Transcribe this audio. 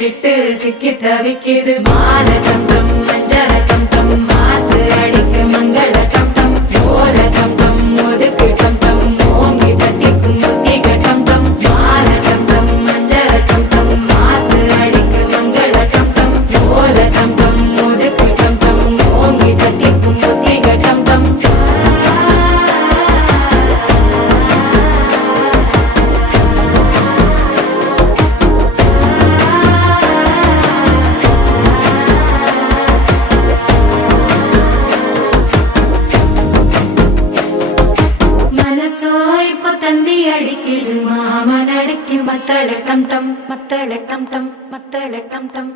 விட்டு சிக்கி தவிக்குது மாலை டம் டம் மஞ்சள டம் டம் மாத்து அடிக்க மங்கள டம் டம் ஓல டம் டம் ஒதுக்கு டம் டம் ஓங்கி தட்டிக்கும் புத்திக டம் டம் மாலை டம் டம் மஞ்சள டம் டம் மாத்து அடிக்க மங்கள டம் டம் ஓல டம் டம் ஒதுக்கு டம் டம் ஓங்கி தட்டிக்கும் புத்திக டம் டம் தந்தி அடிக்குது மாமன் அடிக்கு மத்தள டம் டம் மத்தள டம் டம் மத்தள டம் டம்